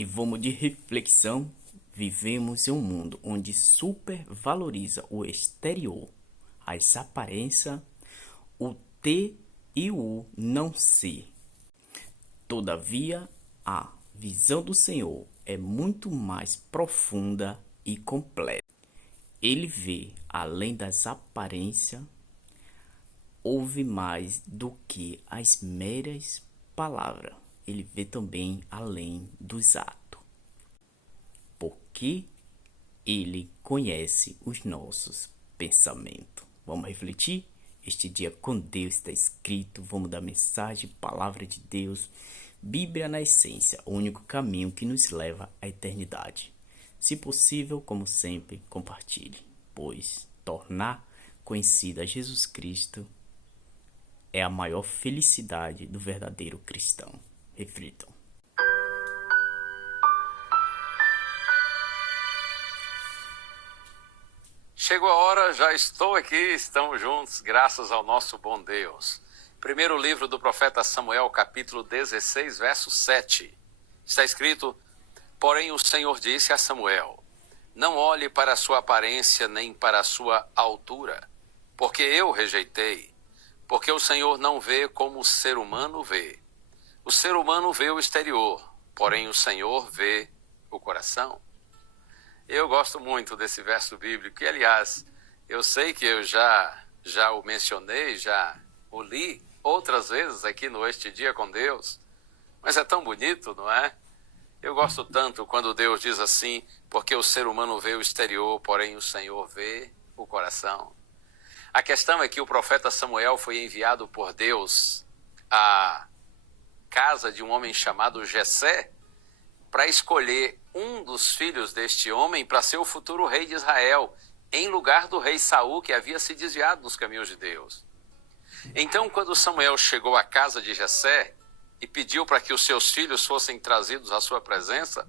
E vamos de reflexão. Vivemos em um mundo onde supervaloriza o exterior, as aparências, o ter e o não ser. Todavia, a visão do Senhor é muito mais profunda e completa. Ele vê além das aparências, ouve mais do que as meras palavras. Ele vê também além dos atos, porque ele conhece os nossos pensamentos. Vamos refletir? Este dia com Deus está escrito. Vamos dar mensagem, palavra de Deus. Bíblia na essência, o único caminho que nos leva à eternidade. Se possível, como sempre, compartilhe, pois tornar conhecida Jesus Cristo é a maior felicidade do verdadeiro cristão. Reflitam. Chegou a hora, já estou aqui, estamos juntos, graças ao nosso bom Deus. Primeiro livro do profeta Samuel, capítulo 16, verso 7. Está escrito: Porém o Senhor disse a Samuel: Não olhe para a sua aparência nem para a sua altura, porque eu rejeitei. Porque o Senhor não vê como o ser humano vê. O ser humano vê o exterior, porém o Senhor vê o coração. Eu gosto muito desse verso bíblico, e aliás, eu sei que eu já o mencionei, já o li outras vezes aqui no Este Dia com Deus, mas é tão bonito, não é? Eu gosto tanto quando Deus diz assim: porque o ser humano vê o exterior, porém o Senhor vê o coração. A questão é que o profeta Samuel foi enviado por Deus à casa de um homem chamado Jessé para escolher um dos filhos deste homem para ser o futuro rei de Israel, em lugar do rei Saul, que havia se desviado dos caminhos de Deus. Então, quando Samuel chegou à casa de Jessé e pediu para que os seus filhos fossem trazidos à sua presença,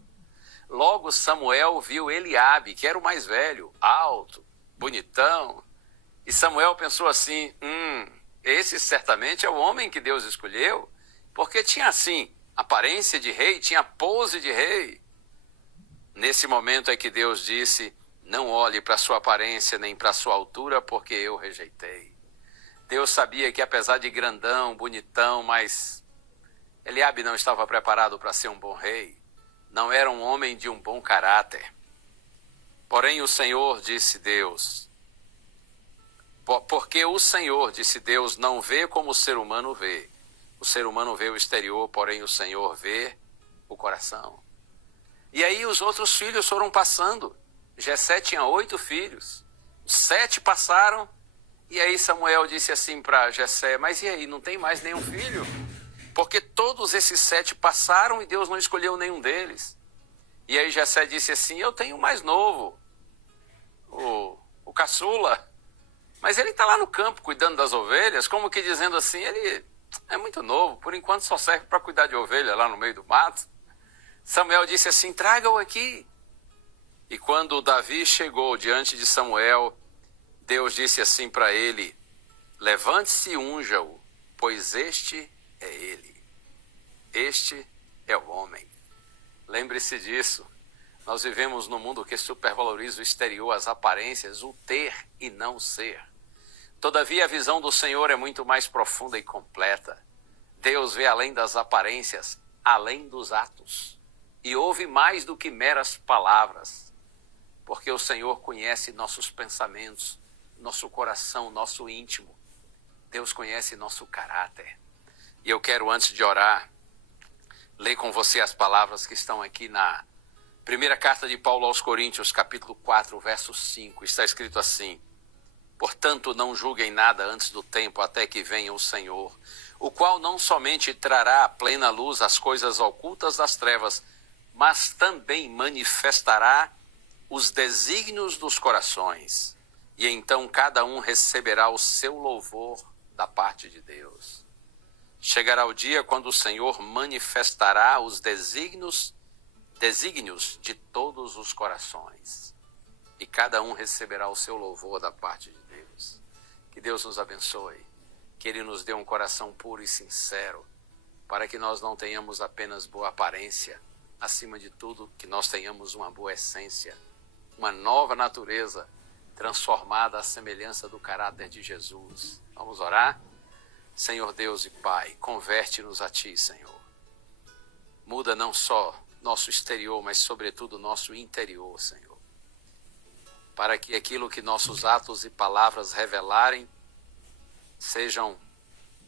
logo Samuel viu Eliabe, que era o mais velho, alto, bonitão. E Samuel pensou assim: esse certamente é o homem que Deus escolheu, porque tinha assim aparência de rei, tinha pose de rei. Nesse momento é que Deus disse: não olhe para sua aparência nem para sua altura, porque eu rejeitei. Deus sabia que apesar de grandão, bonitão, mas Eliabe não estava preparado para ser um bom rei. Não era um homem de um bom caráter. Porém o Senhor, disse Deus, porque o Senhor, disse Deus, não vê como o ser humano vê. O ser humano vê o exterior, porém o Senhor vê o coração. E aí os outros filhos foram passando. Jessé tinha 8 filhos. 7 passaram. E aí Samuel disse assim para Jessé: mas e aí, não tem mais nenhum filho? Porque todos esses 7 passaram e Deus não escolheu nenhum deles. E aí Jessé disse assim: eu tenho o mais novo, o caçula. Mas ele está lá no campo cuidando das ovelhas, como que dizendo assim: ele é muito novo, por enquanto só serve para cuidar de ovelha lá no meio do mato. Samuel disse assim: traga-o aqui. E quando Davi chegou diante de Samuel, Deus disse assim para ele: levante-se e unja-o, pois este é ele. Este é o homem. Lembre-se disso. Nós vivemos num mundo que supervaloriza o exterior, as aparências, o ter e não ser. Todavia, a visão do Senhor é muito mais profunda e completa. Deus vê além das aparências, além dos atos. E ouve mais do que meras palavras. Porque o Senhor conhece nossos pensamentos, nosso coração, nosso íntimo. Deus conhece nosso caráter. E eu quero, antes de orar, ler com você as palavras que estão aqui na primeira carta de Paulo aos Coríntios, capítulo 4, verso 5. Está escrito assim: portanto, não julguem nada antes do tempo, até que venha o Senhor, o qual não somente trará à plena luz as coisas ocultas das trevas, mas também manifestará os desígnios dos corações. E então cada um receberá o seu louvor da parte de Deus. Chegará o dia quando o Senhor manifestará os desígnios de todos os corações. E cada um receberá o seu louvor da parte de Deus. Que Deus nos abençoe. Que Ele nos dê um coração puro e sincero, para que nós não tenhamos apenas boa aparência, acima de tudo, que nós tenhamos uma boa essência, uma nova natureza transformada à semelhança do caráter de Jesus. Vamos orar? Senhor Deus e Pai, converte-nos a Ti, Senhor. Muda não só nosso exterior, mas sobretudo nosso interior, Senhor. Para que aquilo que nossos atos e palavras revelarem sejam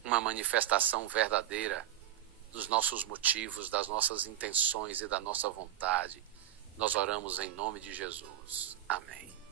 uma manifestação verdadeira dos nossos motivos, das nossas intenções e da nossa vontade. Nós oramos em nome de Jesus. Amém.